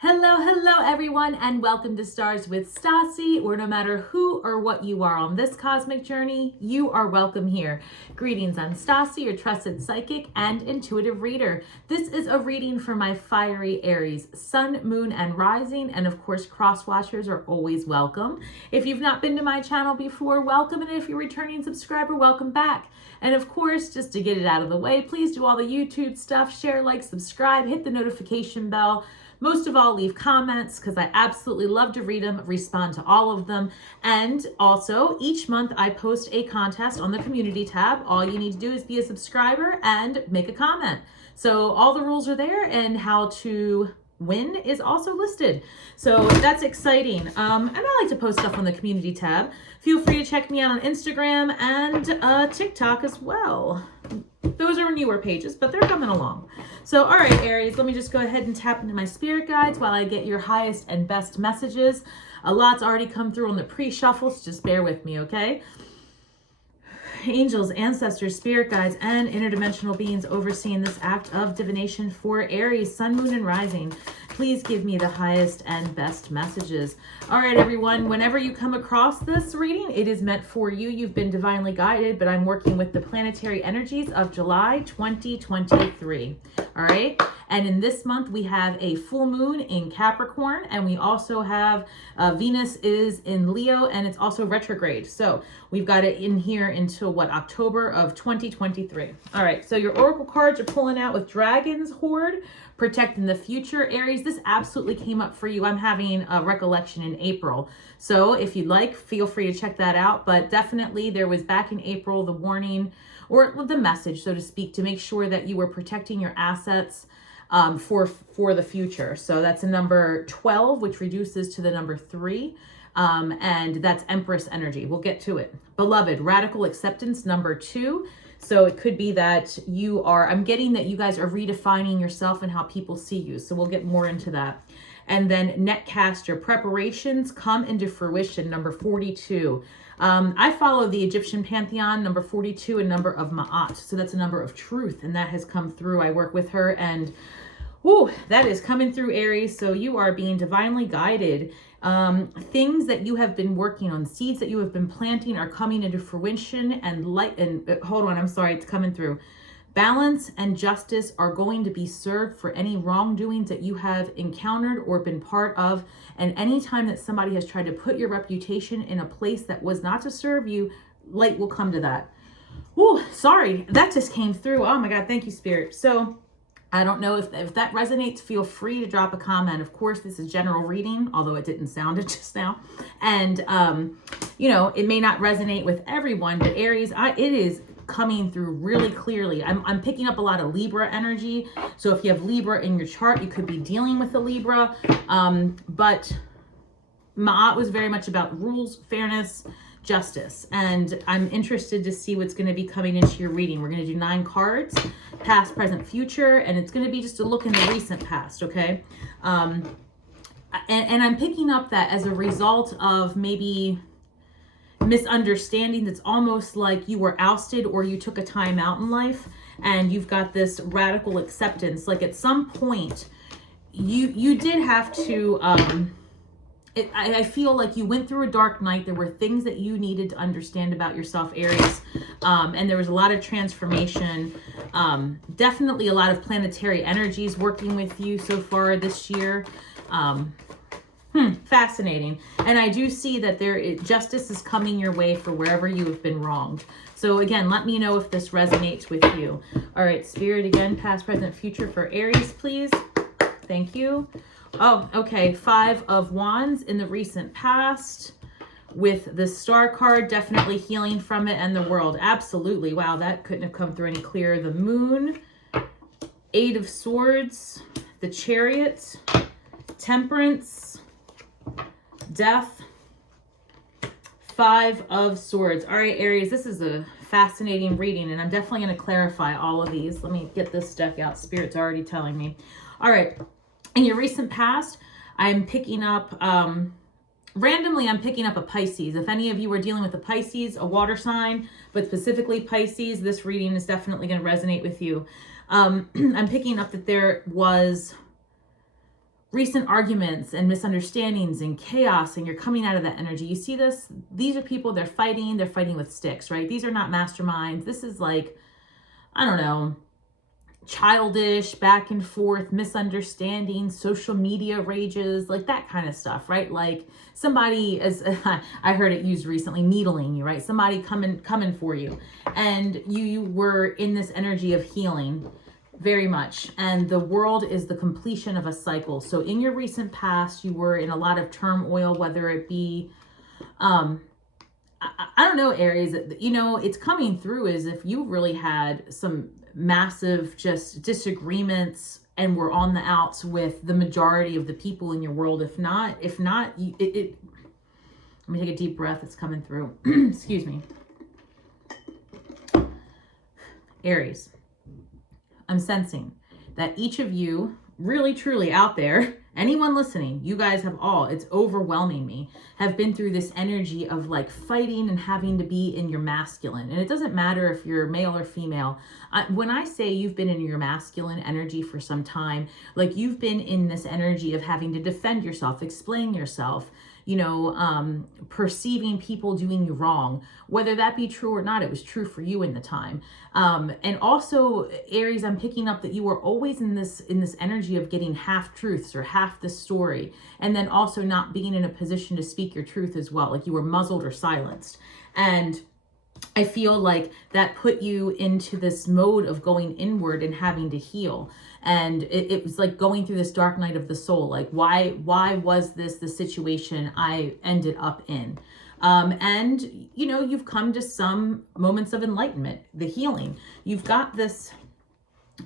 Hello everyone, and welcome to Stars with Stasi, or no matter who or what you are on this cosmic journey, you are welcome here. Greetings, I'm Stasi, your trusted psychic and intuitive reader. This is a reading for my fiery Aries, sun, moon, and rising, and of course cross watchers are always welcome. If you've not been to my channel before, welcome, and if you're a returning subscriber, welcome back. And of course, just to get it out of the way, please do all the YouTube stuff, share, like, subscribe, hit the notification bell. Most of all, leave comments because I absolutely love to read them, respond to all of them. And also, each month I post a contest on the community tab. All you need to do is be a subscriber and make a comment. So all the rules are there, and how to win is also listed. So that's exciting. And I like to post stuff on the community tab. Feel free to check me out on Instagram and TikTok as well. Those are newer pages, but they're coming along. So, all right, Aries, let me just go ahead and tap into my spirit guides while I get your highest and best messages. A lot's already come through on the pre-shuffle, so just bear with me, okay? Angels, ancestors, spirit guides, and interdimensional beings overseeing this act of divination for Aries, sun, moon, and rising. Please give me the highest and best messages. All right, everyone, whenever you come across this reading, it is meant for you. You've been divinely guided, but I'm working with the planetary energies of July 2023. All right. And in this month, we have a full moon in Capricorn, and we also have Venus is in Leo, and it's also retrograde. So we've got it in here until what, October of 2023. All right. So your oracle cards are pulling out with Dragon's Horde, protecting the future. Aries, this absolutely came up for you. I'm having a recollection in April. So if you'd like, feel free to check that out. But definitely there was back in April, the warning or the message, so to speak, to make sure that you were protecting your assets for the future. So that's a number 12, which reduces to the number 3. And that's Empress energy. We'll get to it. Beloved, radical acceptance, number 2. So it could be that you are, I'm getting that you guys are redefining yourself and how people see you. So we'll get more into that. And then netcaster, preparations come into fruition, number 42. I follow the Egyptian pantheon, number 42, a number of Ma'at. So that's a number of truth, and that has come through. I work with her, and whoo, that is coming through, Aries. So you are being divinely guided. Things that you have been working on, seeds that you have been planting are coming into fruition, and light, and hold on, I'm sorry, it's coming through. Balance and justice are going to be served for any wrongdoings that you have encountered or been part of. And anytime that somebody has tried to put your reputation in a place that was not to serve you, light will come to that. Oh, sorry, that just came through. Oh my God, thank you, Spirit. So I don't know if that resonates. Feel free to drop a comment. Of course, this is general reading, although it didn't sound it just now. And, you know, it may not resonate with everyone, but Aries, it is coming through really clearly. I'm picking up a lot of Libra energy. So if you have Libra in your chart, you could be dealing with a Libra. But Ma'at was very much about rules, fairness, justice. And I'm interested to see what's going to be coming into your reading. We're going to do 9 cards, past, present, future, and it's going to be just a look in the recent past, okay? And I'm picking up that as a result of maybe misunderstanding. That's almost like you were ousted or you took a time out in life, and you've got this radical acceptance. Like at some point you did have to I feel like you went through a dark night. There were things that you needed to understand about yourself, Aries, and there was a lot of transformation. Definitely a lot of planetary energies working with you so far this year. Fascinating. And I do see that justice is coming your way for wherever you have been wronged. So again, let me know if this resonates with you. All right, Spirit, again, past, present, future for Aries, please. Thank you. Oh, okay. 5 of Wands in the recent past with the Star card, definitely healing from it, and the World. Absolutely. Wow, that couldn't have come through any clearer. The Moon, 8 of Swords, the Chariot, Temperance, Death, 5 of Swords. All right, Aries, this is a fascinating reading, and I'm definitely going to clarify all of these. Let me get this deck out. Spirit's already telling me. All right. In your recent past, I'm picking up, randomly, I'm picking up a Pisces. If any of you are dealing with a Pisces, a water sign, but specifically Pisces, this reading is definitely going to resonate with you. I'm picking up that there was recent arguments and misunderstandings and chaos, and you're coming out of that energy. You see this? These are people, they're fighting with sticks, right? These are not masterminds. This is like, I don't know, childish, back and forth, misunderstanding, social media rages, like that kind of stuff, right? Like somebody, as I heard it used recently, needling you, right? Somebody coming for you. And you were in this energy of healing very much. And the world is the completion of a cycle. So in your recent past, you were in a lot of turmoil, whether it be, I don't know, Aries, you know, it's coming through as if you really had some massive just disagreements and were on the outs with the majority of the people in your world. If not, let me take a deep breath. It's coming through. Excuse me. Aries, I'm sensing that each of you, really truly out there, anyone listening, you guys have all, it's overwhelming me, have been through this energy of like fighting and having to be in your masculine. And it doesn't matter if you're male or female. When I say you've been in your masculine energy for some time, like you've been in this energy of having to defend yourself, explain yourself, you know, perceiving people doing you wrong, whether that be true or not, it was true for you in the time. And also, Aries, I'm picking up that you were always in this energy of getting half truths or half the story, and then also not being in a position to speak your truth as well, like you were muzzled or silenced. And I feel like that put you into this mode of going inward and having to heal. And it was like going through this dark night of the soul. Like, why was this the situation I ended up in? And, you know, you've come to some moments of enlightenment, the healing. You've got this,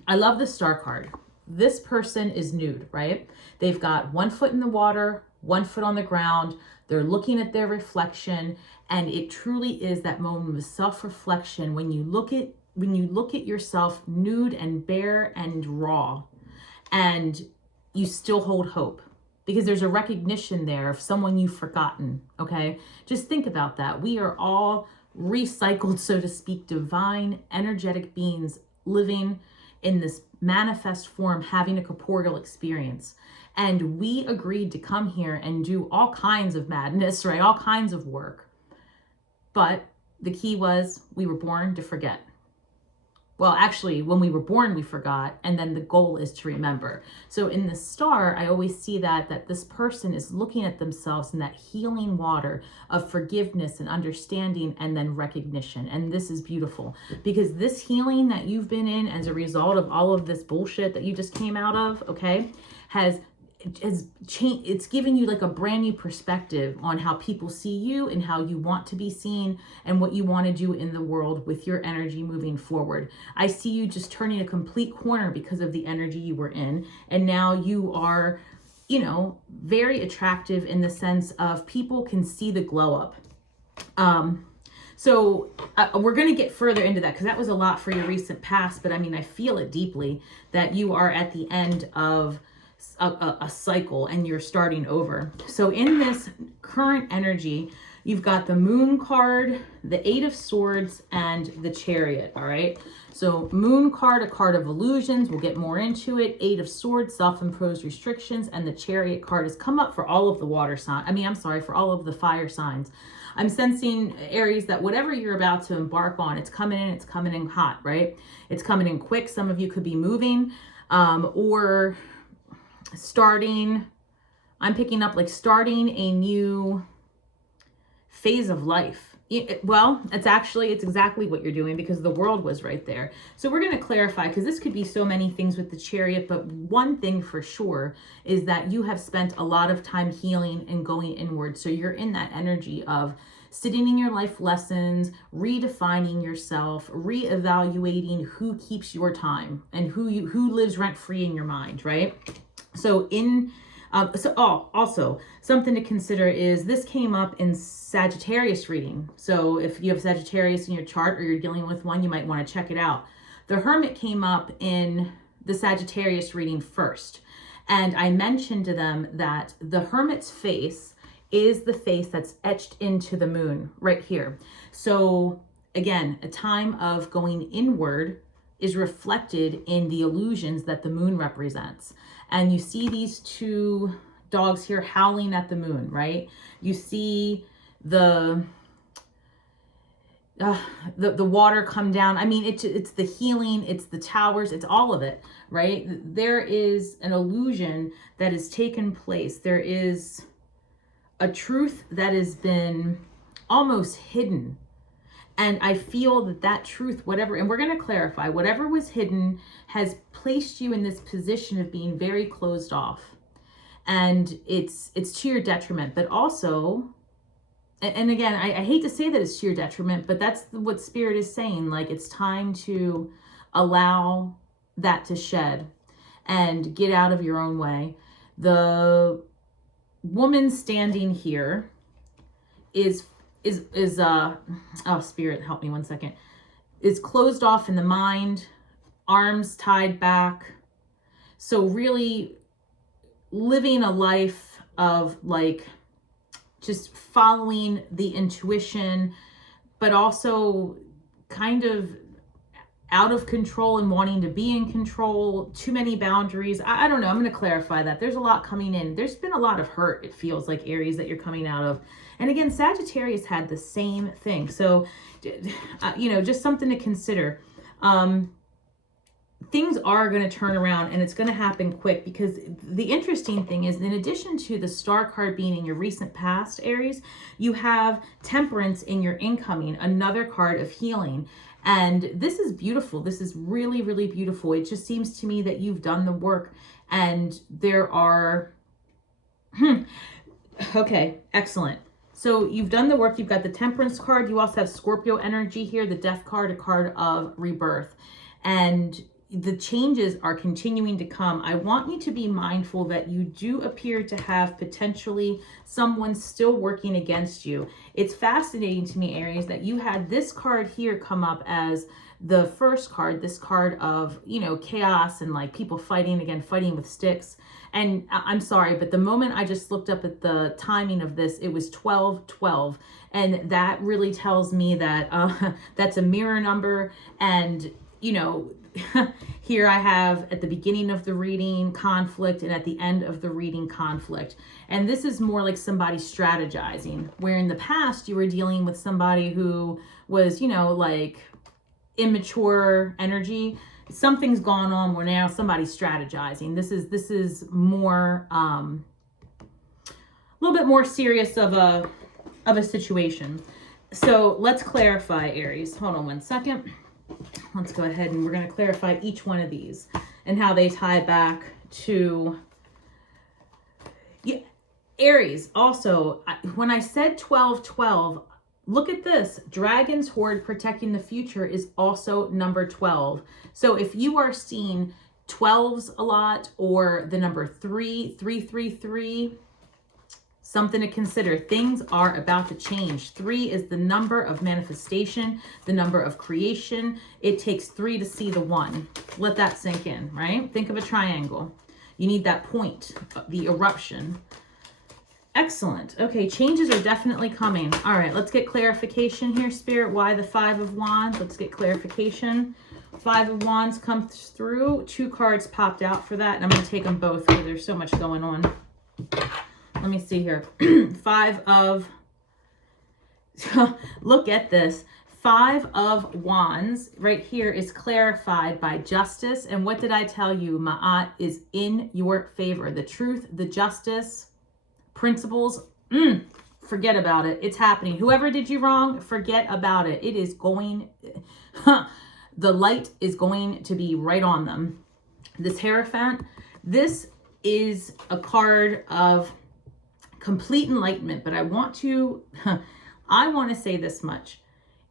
I love the star card. This person is nude, right? They've got 1 foot in the water, 1 foot on the ground. They're looking at their reflection. And it truly is that moment of self-reflection when you look at yourself nude and bare and raw, and you still hold hope because there's a recognition there of someone you've forgotten. Okay, just think about that. We are all recycled, so to speak, divine energetic beings living in this manifest form, having a corporeal experience. And we agreed to come here and do all kinds of madness, right? All kinds of work. But the key was we were born to forget. Well, actually, when we were born, we forgot. And then the goal is to remember. So in the star, I always see that this person is looking at themselves in that healing water of forgiveness and understanding and then recognition. And this is beautiful because this healing that you've been in as a result of all of this bullshit that you just came out of, okay, has changed. It's given you like a brand new perspective on how people see you and how you want to be seen and what you want to do in the world with your energy moving forward. I see you just turning a complete corner because of the energy you were in, and now you are, you know, very attractive in the sense of people can see the glow up. So we're going to get further into that because that was a lot for your recent past, but I mean, I feel it deeply that you are at the end of a cycle and you're starting over. So in this current energy, you've got the Moon card, the 8 of Swords, and the Chariot. All right. So Moon card, a card of illusions. We'll get more into it. 8 of Swords, self-imposed restrictions, and the Chariot card has come up for all of the water signs. For all of the fire signs. I'm sensing, Aries, that whatever you're about to embark on, it's coming in hot, right? It's coming in quick. Some of you could be moving, or starting, I'm picking up like starting a new phase of life. Well, it's exactly what you're doing because the world was right there. So we're going to clarify because this could be so many things with the Chariot, but one thing for sure is that you have spent a lot of time healing and going inward. So you're in that energy of sitting in your life lessons, redefining yourself, reevaluating who keeps your time and who lives rent free in your mind, right? So also something to consider is this came up in Sagittarius reading. So if you have Sagittarius in your chart or you're dealing with one, you might want to check it out. The Hermit came up in the Sagittarius reading first. And I mentioned to them that the Hermit's face is the face that's etched into the moon right here. So again, a time of going inward is reflected in the illusions that the moon represents. and you see these two dogs here howling at the moon, right? You see the water come down. I mean, it's the healing, it's the towers, it's all of it, right? There is an illusion that has taken place. There is a truth that has been almost hidden. And I feel that that truth, whatever, and we're going to clarify, whatever was hidden has placed you in this position of being very closed off. And it's to your detriment, but also, and again, I hate to say that it's to your detriment, but that's what Spirit is saying. Like, it's time to allow that to shed and get out of your own way. The woman standing here is oh, Spirit, help me one second, is closed off in the mind, arms tied back. So really living a life of like just following the intuition, but also kind of out of control and wanting to be in control, too many boundaries. I don't know. I'm going to clarify that. There's a lot coming in. There's been a lot of hurt, it feels like, Aries, that you're coming out of. And again, Sagittarius had the same thing. So, you know, just something to consider. Things are going to turn around, and it's going to happen quick, because the interesting thing is, in addition to the Star card being in your recent past, Aries, you have Temperance in your incoming, another card of healing. And this is beautiful. This is really, really beautiful. It just seems to me that you've done the work, and there are, okay, excellent. So you've done the work. You've got the Temperance card. You also have Scorpio energy here, the Death card, a card of rebirth. And the changes are continuing to come. I want you to be mindful that you do appear to have potentially someone still working against you. It's fascinating to me, Aries, that you had this card here come up as the first card, this card of, you know, chaos and like people fighting with sticks. And I'm sorry, but the moment I just looked up at the timing of this, it was 12/12. And that really tells me that that's a mirror number. And, you know, here I have at the beginning of the reading conflict, and at the end of the reading conflict. And this is more like somebody strategizing, where in the past you were dealing with somebody who was, you know, like immature energy. Something's gone on where now somebody's strategizing. This is more a little bit more serious of a situation. So let's clarify, Aries. Hold on one second. Let's go ahead and we're going to clarify each one of these and how they tie back to, yeah, Aries. Also, when I said 12/12, look at this. Dragon's Horde protecting the future is also number 12. So if you are seeing 12s a lot, or the number 3, something to consider. Things are about to change. 3 is the number of manifestation, the number of creation. It takes 3 to see the 1. Let that sink in, right? Think of a triangle. You need that point, the eruption. Excellent. Okay, changes are definitely coming. All right, let's get clarification here, Spirit. Why the 5 of Wands? Let's get clarification. 5 of Wands comes through. 2 cards popped out for that, and I'm going to take them both because there's so much going on. Let me see here. 5 of, look at this. 5 of Wands right here is clarified by justice. And what did I tell you? Ma'at is in your favor. The truth, the justice, principles, forget about it. It's happening. Whoever did you wrong, forget about it. It is going, the light is going to be right on them. This Hierophant, this is a card of complete enlightenment, but I want to say this much.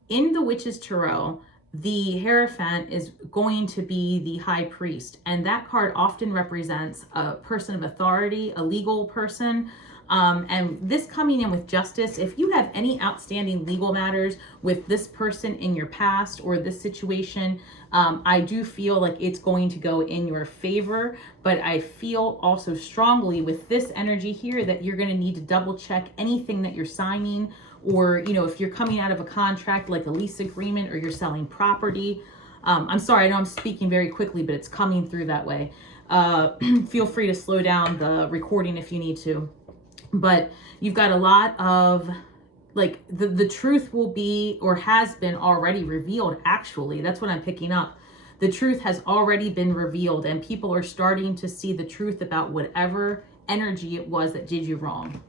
In the Witch's Tarot, the Hierophant is going to be the High Priest, and that card often represents a person of authority, a legal person. And this coming in with justice, if you have any outstanding legal matters with this person in your past or this situation, I do feel like it's going to go in your favor. But I feel also strongly with this energy here that you're going to need to double check anything that you're signing, or, you know, if you're coming out of a contract like a lease agreement, or you're selling property. I'm sorry, I know I'm speaking very quickly, but it's coming through that way. Feel free to slow down the recording if you need to. But you've got a lot of, like, the truth will be, or has been already revealed, actually. That's what I'm picking up. The truth has already been revealed, and people are starting to see the truth about whatever energy it was that did you wrong.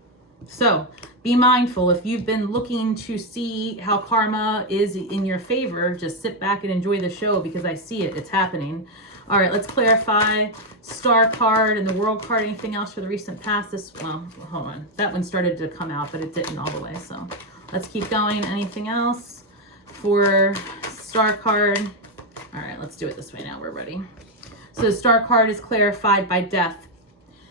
So be mindful. If you've been looking to see how karma is in your favor, just sit back and enjoy the show, because I see it. It's happening. All right, let's clarify Star card and the World card. Anything else for the recent past? Well, hold on. That one started to come out, but it didn't all the way. So let's keep going. Anything else for Star card? All right, let's do it this way now. We're ready. So the Star card is clarified by death.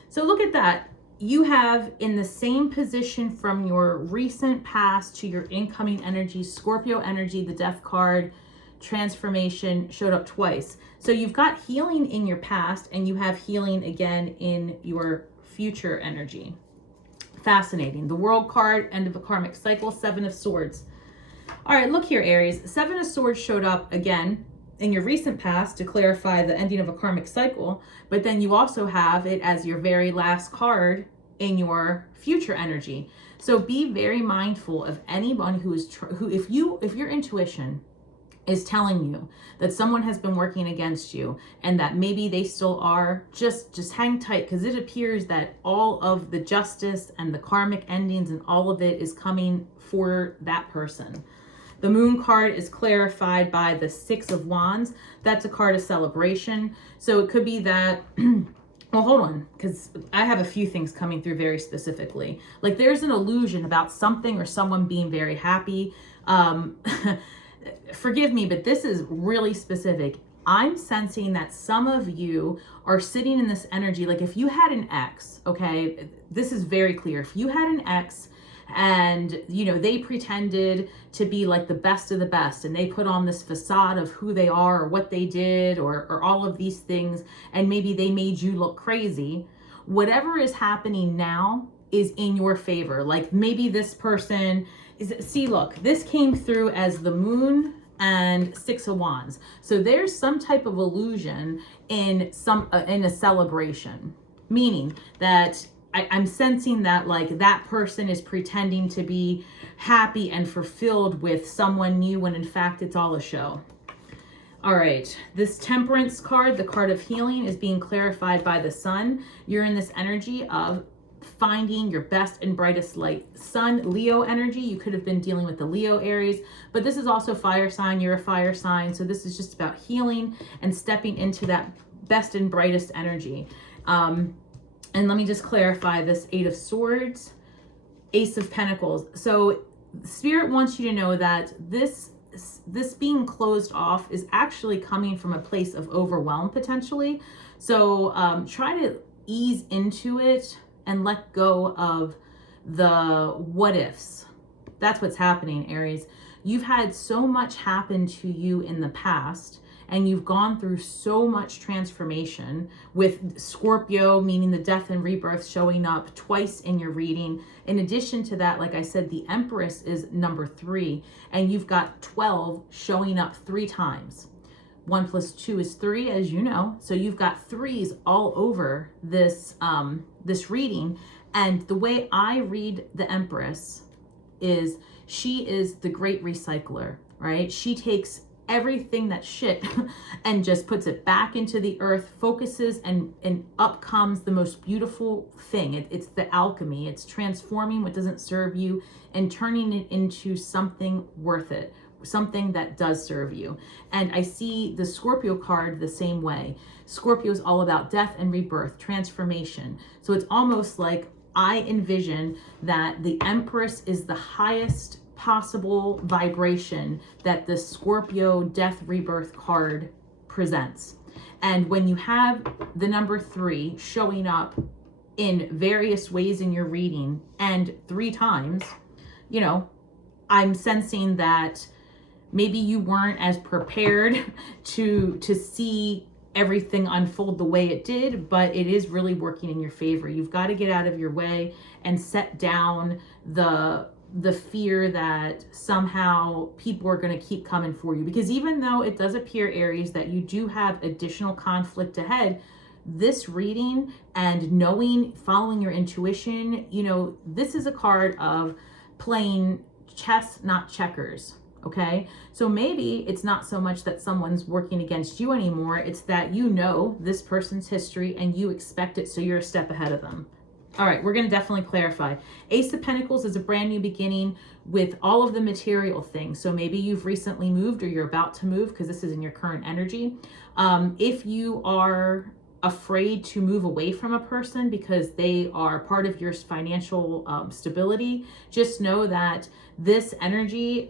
So look at that. You have, in the same position from your recent past to your incoming energy, Scorpio energy, the death card, transformation showed up twice. So you've got healing in your past, and you have healing again in your future energy. Fascinating. The World card, end of a karmic cycle, 7 of Swords. All right, look here, Aries. 7 of Swords showed up again in your recent past to clarify the ending of a karmic cycle, but then you also have it as your very last card in your future energy. So be very mindful of anyone who is if your intuition is telling you that someone has been working against you and that maybe they still are, just hang tight, because it appears that all of the justice and the karmic endings and all of it is coming for that person. The Moon card is clarified by the 6 of Wands. That's a card of celebration. So it could be that, well, hold on, because I have a few things coming through very specifically. Like, there's an illusion about something or someone being very happy. Forgive me, but this is really specific. I'm sensing that some of you are sitting in this energy. Like, if you had an ex, okay, this is very clear. If you had an ex and, you know, they pretended to be like the best of the best, and they put on this facade of who they are or what they did or all of these things, and maybe they made you look crazy, whatever is happening now is in your favor. Like, maybe this person is, see, look, this came through as the Moon and 6 of Wands. So there's some type of illusion in a celebration, meaning that I'm sensing that, like, that person is pretending to be happy and fulfilled with someone new when in fact it's all a show. All right, this Temperance card, the card of healing, is being clarified by the Sun. You're in this energy of finding your best and brightest light. Sun, Leo energy. You could have been dealing with the Leo Aries, but this is also fire sign. You're a fire sign. So this is just about healing and stepping into that best and brightest energy. And let me just clarify this 8 of Swords, Ace of Pentacles. So Spirit wants you to know that this being closed off is actually coming from a place of overwhelm potentially. So try to ease into it and let go of the what ifs. That's what's happening, Aries. You've had so much happen to you in the past, and you've gone through so much transformation, with Scorpio, meaning the death and rebirth, showing up twice in your reading. In addition to that, like I said, the Empress is number 3, and you've got 12 showing up 3 times. 1 + 2 is 3, as you know. So you've got 3s all over this, this reading. And the way I read the Empress is she is the great recycler, right? She takes everything that's shit and just puts it back into the earth, focuses, and up comes the most beautiful thing. It's the alchemy. It's transforming what doesn't serve you and turning it into something worth it, something that does serve you. And I see the Scorpio card the same way. Scorpio is all about death and rebirth, transformation. So it's almost like I envision that the Empress is the highest possible vibration that the Scorpio death rebirth card presents. And when you have the number 3 showing up in various ways in your reading, and 3 times, you know, I'm sensing that maybe you weren't as prepared to see everything unfold the way it did, but it is really working in your favor. You've got to get out of your way and set down the fear that somehow people are going to keep coming for you. Because even though it does appear, Aries, that you do have additional conflict ahead, this reading and knowing, following your intuition, you know, this is a card of playing chess, not checkers. Okay, so maybe it's not so much that someone's working against you anymore. It's that you know this person's history and you expect it, so you're a step ahead of them. All right, we're going to definitely clarify. Ace of Pentacles is a brand new beginning with all of the material things. So maybe you've recently moved or you're about to move, because this is in your current energy. If you are afraid to move away from a person because they are part of your financial stability, just know that this energy,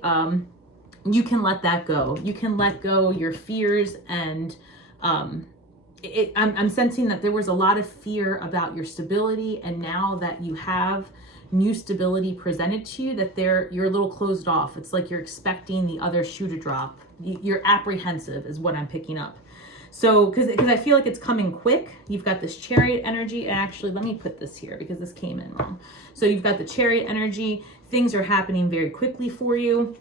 you can let that go. You can let go your fears, and I'm sensing that there was a lot of fear about your stability, and now that you have new stability presented to you, that you're a little closed off. It's like you're expecting the other shoe to drop. You're apprehensive is what I'm picking up. So because I feel like it's coming quick. You've got this Chariot energy. Actually, let me put this here because this came in wrong. So you've got the Chariot energy. Things are happening very quickly for you.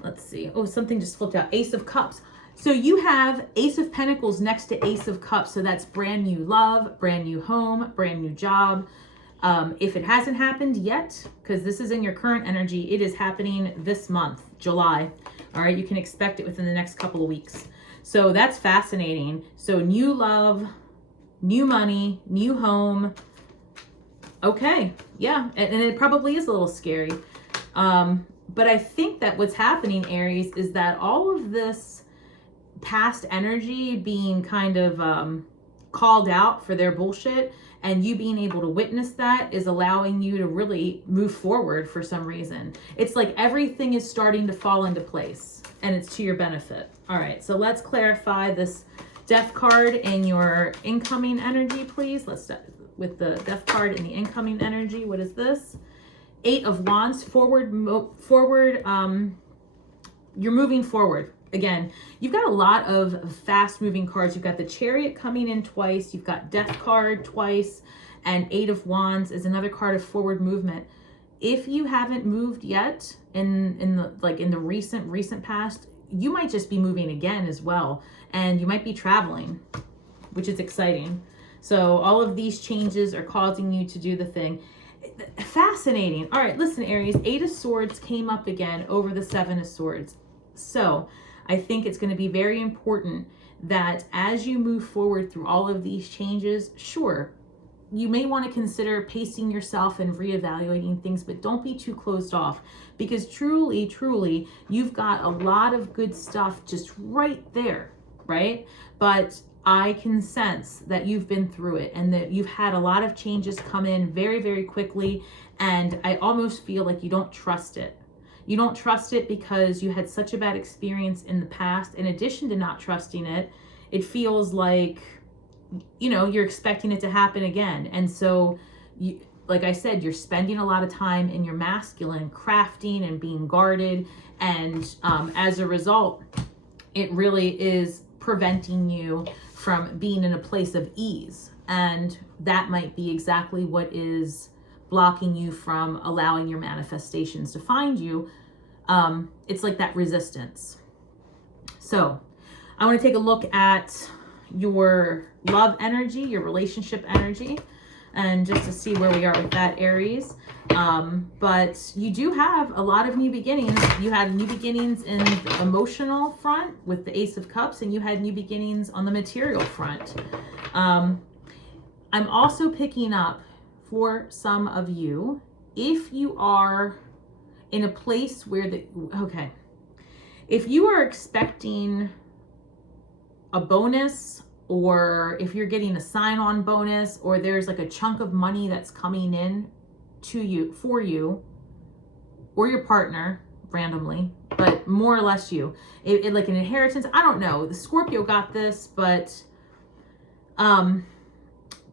Let's see. Oh, something just flipped out. Ace of Cups. So you have Ace of Pentacles next to Ace of Cups. So that's brand new love, brand new home, brand new job. If it hasn't happened yet, because this is in your current energy, it is happening this month, July. All right, you can expect it within the next couple of weeks. So that's fascinating. So new love, new money, new home. Okay, yeah, and it probably is a little scary. But I think that what's happening, Aries, is that all of this past energy being kind of called out for their bullshit, and you being able to witness that is allowing you to really move forward for some reason. It's like everything is starting to fall into place, and it's to your benefit. All right, so let's clarify this Death card in your incoming energy, please. Let's start with the Death card in the incoming energy. What is this? 8 of Wands, forward, you're moving forward. Again, you've got a lot of fast moving cards. You've got the Chariot coming in twice. You've got Death card twice, and 8 of Wands is another card of forward movement. If you haven't moved yet in the recent past, you might just be moving again as well, and you might be traveling, which is exciting. So all of these changes are causing you to do the thing. Fascinating. All right, listen, Aries, 8 of Swords came up again over the 7 of Swords. So I think it's going to be very important that as you move forward through all of these changes, sure, you may want to consider pacing yourself and reevaluating things, but don't be too closed off, because truly, you've got a lot of good stuff just right there, right? But I can sense that you've been through it and that you've had a lot of changes come in very, very quickly. And I almost feel like you don't trust it. You don't trust it because you had such a bad experience in the past. In addition to not trusting it, it feels like, you know, you're expecting it to happen again. And so, you, like I said, you're spending a lot of time in your masculine, crafting and being guarded. And as a result, it really is preventing you from being in a place of ease. And that might be exactly what is blocking you from allowing your manifestations to find you. It's like that resistance. So I want to take a look at your love energy, your relationship energy, and just to see where we are with that, Aries. But you do have a lot of new beginnings. You had new beginnings in the emotional front with the Ace of Cups, and you had new beginnings on the material front. I'm also picking up for some of you, if you are in a place where if you are expecting a bonus, or if you're getting a sign-on bonus, or there's like a chunk of money that's coming in to you, for you, or your partner randomly, but more or less you, it like an inheritance. I don't know. The Scorpio got this, but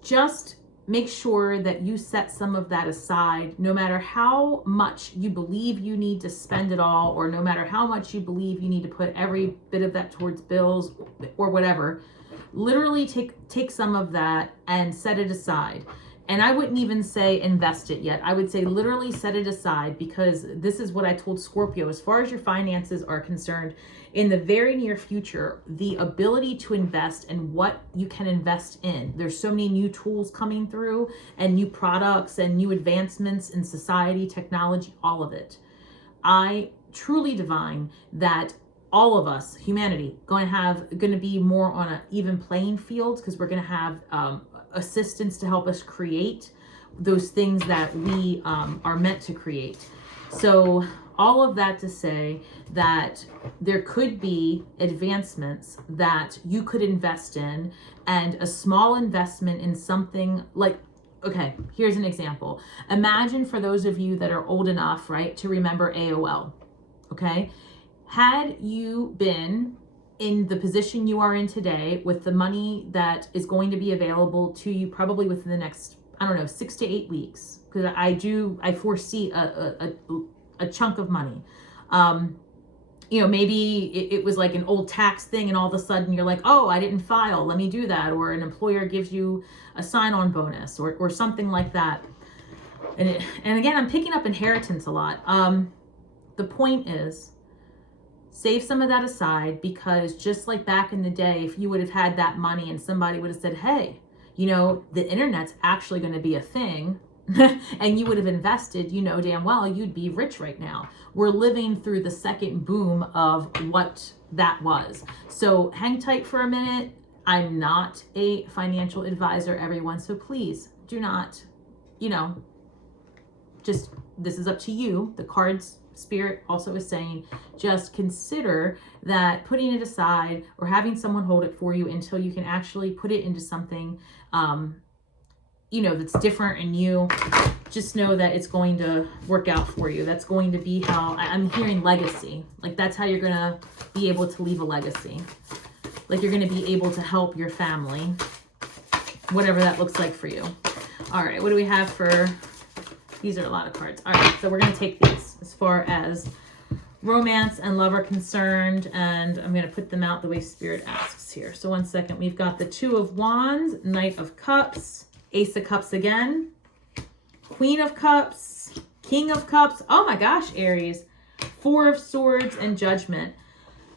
just make sure that you set some of that aside, no matter how much you believe you need to spend it all, or no matter how much you believe you need to put every bit of that towards bills or whatever. Literally take some of that and set it aside, And I wouldn't even say invest it yet. I would say literally set it aside, because this is what I told Scorpio. As far as your finances are concerned, in the very near future, the ability to invest and what you can invest in. There's so many new tools coming through and new products and new advancements in society, technology, all of it. I truly divine that all of us, humanity, going to be more on an even playing field, because we're going to have assistance to help us create those things that we are meant to create. So all of that to say that there could be advancements that you could invest in, and a small investment in something like, okay, here's an example. Imagine, for those of you that are old enough, right, to remember AOL, okay? Had you been in the position you are in today, with the money that is going to be available to you probably within the next, I don't know, 6 to 8 weeks, because I foresee a chunk of money. You know, maybe it was like an old tax thing, and all of a sudden you're like, oh, I didn't file, let me do that. Or an employer gives you a sign-on bonus, or something like that. And again, I'm picking up inheritance a lot. The point is, save some of that aside, because just like back in the day, if you would have had that money and somebody would have said, hey, you know, the internet's actually going to be a thing, and you would have invested, you know damn well you'd be rich right now. We're living through the second boom of what that was. So hang tight for a minute. I'm not a financial advisor, everyone, so please do not, you know, just, this is up to you. The cards Spirit also is saying, just consider that putting it aside or having someone hold it for you until you can actually put it into something, you know, that's different and new. Just know that it's going to work out for you. That's going to be how I'm hearing legacy. Like, that's how you're going to be able to leave a legacy. Like, you're going to be able to help your family, whatever that looks like for you. All right, what do we have for, these are a lot of cards. All right, so we're going to take these as far as romance and love are concerned, and I'm going to put them out the way Spirit asks here. So one second, we've got the Two of Wands, Knight of Cups, Ace of Cups again, Queen of Cups, King of Cups. Oh my gosh, Aries. Four of Swords and Judgment.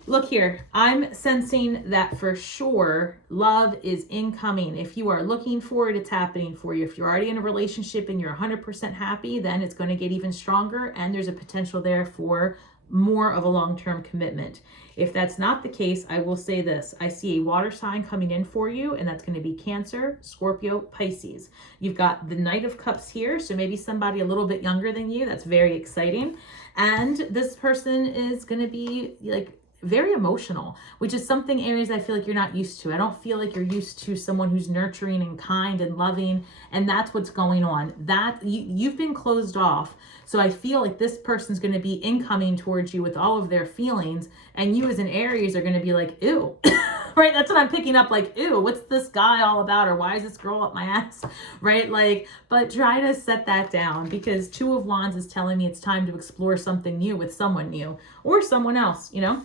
Look here, I'm sensing that for sure love is incoming. If you are looking for it, it's happening for you. If you're already in a relationship and you're 100% happy, then it's going to get even stronger, and there's a potential there for more of a long-term commitment. If that's not the case, I will say this. I see a water sign coming in for you, and that's going to be Cancer, Scorpio, Pisces. You've got the Knight of Cups here, so maybe somebody a little bit younger than you. That's very exciting. And this person is going to be like very emotional, which is something, Aries, I feel like you're not used to. I don't feel like you're used to someone who's nurturing and kind and loving, and that's what's going on. That you've been closed off. So I feel like this person's going to be incoming towards you with all of their feelings, and you as an Aries are going to be like, ew. Right? That's what I'm picking up, like, ew, what's this guy all about? Or why is this girl up my ass? Right? Like, but try to set that down, because Two of Wands is telling me it's time to explore something new with someone new or someone else, you know?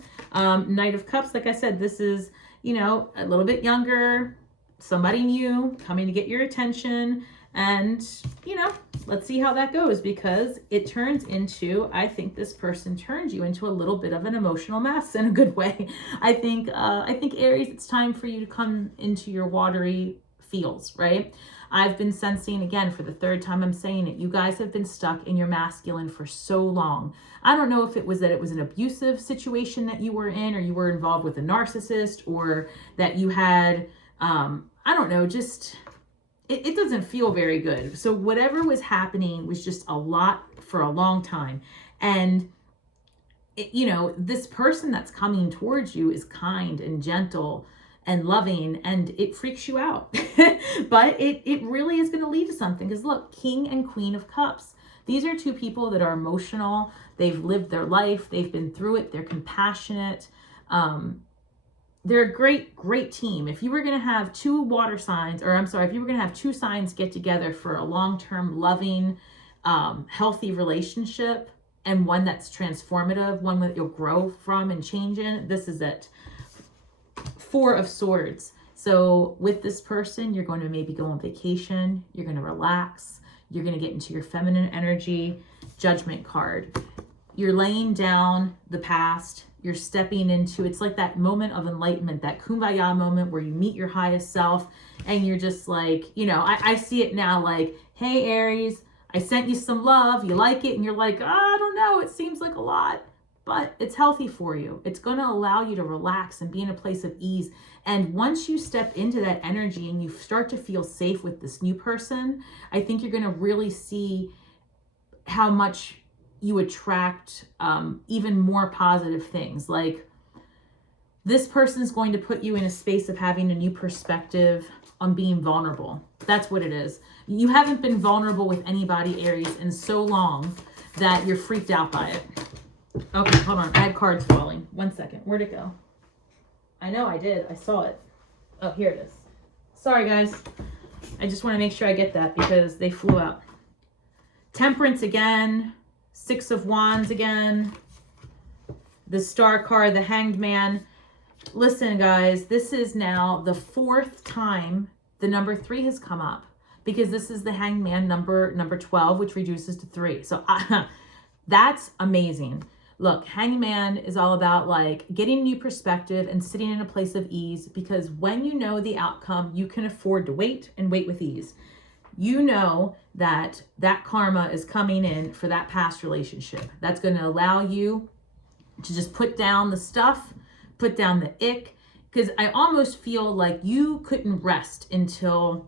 Knight of Cups, like I said, this is, you know, a little bit younger, somebody new coming to get your attention. And, you know, let's see how that goes, because it turns into, I think this person turns you into a little bit of an emotional mess in a good way. I think Aries, it's time for you to come into your watery feels, right? I've been sensing, again, for the third time I'm saying it, you guys have been stuck in your masculine for so long. I don't know if it was that it was an abusive situation that you were in, or you were involved with a narcissist, or that you had, I don't know, just... It doesn't feel very good. So whatever was happening was just a lot for a long time. And, you know, this person that's coming towards you is kind and gentle and loving, and it freaks you out. But it really is going to lead to something. Because look, King and Queen of Cups. These are two people that are emotional. They've lived their life. They've been through it. They're compassionate. They're a great, great team. If you were going to have two water signs, or I'm sorry, if you were going to have two signs get together for a long-term, loving, healthy relationship, and one that's transformative, one that you'll grow from and change in, this is it. Four of Swords. So with this person, you're going to maybe go on vacation, you're going to relax, you're going to get into your feminine energy. Judgment card. You're laying down the past, you're stepping into, it's like that moment of enlightenment, that kumbaya moment where you meet your highest self and you're just like, you know, I see it now like, hey Aries, I sent you some love, you like it, and you're like, oh, I don't know, it seems like a lot, but it's healthy for you. It's going to allow you to relax and be in a place of ease. And once you step into that energy and you start to feel safe with this new person, I think you're going to really see how much you attract even more positive things. Like this person is going to put you in a space of having a new perspective on being vulnerable. That's what it is. You haven't been vulnerable with anybody, Aries, in so long that you're freaked out by it. Okay, hold on. I had cards falling. 1 second. Where'd it go? I know I did. I saw it. Oh, here it is. Sorry, guys. I just want to make sure I get that because they flew out. Temperance again. 6 of Wands again. The Star card, the Hanged Man. Listen, guys, this is now the 4th time the number 3 has come up because this is the Hanged Man number 12, which reduces to 3. So that's amazing. Look, Hangman is all about like getting a new perspective and sitting in a place of ease, because when you know the outcome, you can afford to wait and wait with ease. You know that that karma is coming in for that past relationship. That's going to allow you to just put down the stuff, put down the ick, because I almost feel like you couldn't rest until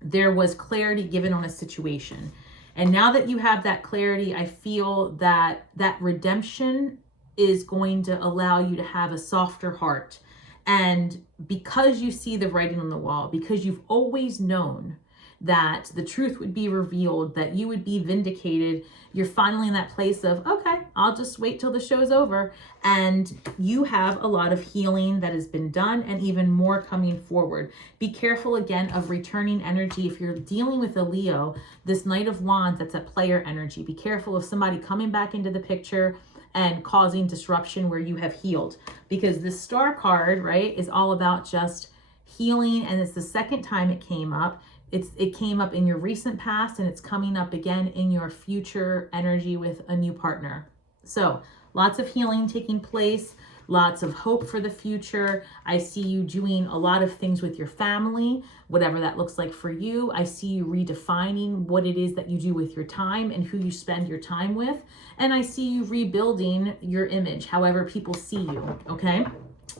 there was clarity given on a situation. And now that you have that clarity, I feel that that redemption is going to allow you to have a softer heart. And because you see the writing on the wall, because you've always known that the truth would be revealed, that you would be vindicated, you're finally in that place of, okay, I'll just wait till the show's over. And you have a lot of healing that has been done and even more coming forward. Be careful again of returning energy. If you're dealing with a Leo, this Knight of Wands, that's a player energy. Be careful of somebody coming back into the picture and causing disruption where you have healed, because this Star card, right, is all about just healing. And it's the 2nd time it came up. It came up in your recent past and it's coming up again in your future energy with a new partner. So lots of healing taking place, lots of hope for the future. I see you doing a lot of things with your family, whatever that looks like for you. I see you redefining what it is that you do with your time and who you spend your time with. And I see you rebuilding your image, however people see you, okay?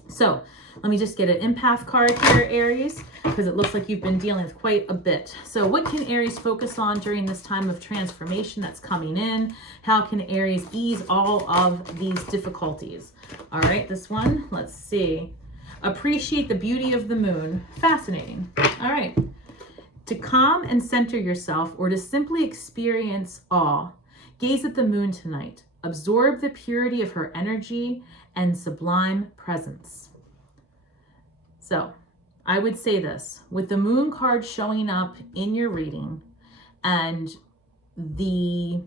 So let me just get an empath card here, Aries, because it looks like you've been dealing with quite a bit. So what can Aries focus on during this time of transformation that's coming in? How can Aries ease all of these difficulties? All right, this one, let's see. Appreciate the beauty of the moon. Fascinating. All right. To calm and center yourself, or to simply experience awe, gaze at the moon tonight. Absorb the purity of her energy and sublime presence. So I would say this, with the moon card showing up in your reading and the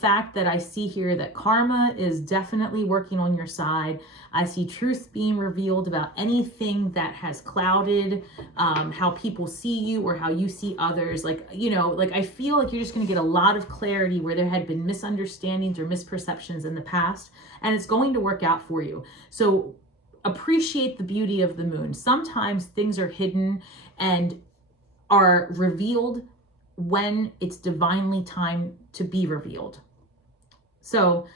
fact that I see here that karma is definitely working on your side. I see truth being revealed about anything that has clouded how people see you or how you see others. Like, you know, like I feel like you're just going to get a lot of clarity where there had been misunderstandings or misperceptions in the past, and it's going to work out for you. So appreciate the beauty of the moon. Sometimes things are hidden and are revealed when it's divinely time to be revealed. So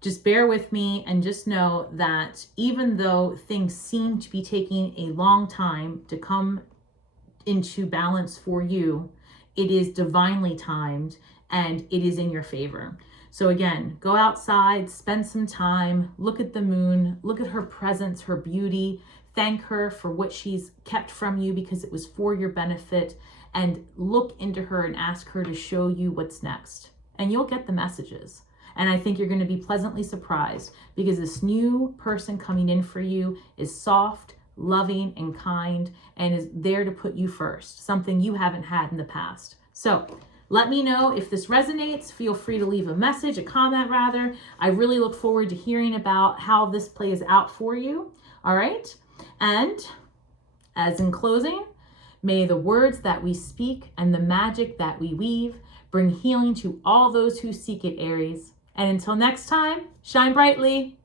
just bear with me and just know that even though things seem to be taking a long time to come into balance for you, it is divinely timed and it is in your favor. So again, go outside, spend some time, look at the moon, look at her presence, her beauty, thank her for what she's kept from you because it was for your benefit, and look into her and ask her to show you what's next. And you'll get the messages. And I think you're going to be pleasantly surprised because this new person coming in for you is soft, loving, and kind, and is there to put you first, something you haven't had in the past. So let me know if this resonates. Feel free to leave a message, a comment rather. I really look forward to hearing about how this plays out for you. All right. And As in closing, may the words that we speak and the magic that we weave bring healing to all those who seek it, Aries. And until next time, shine brightly.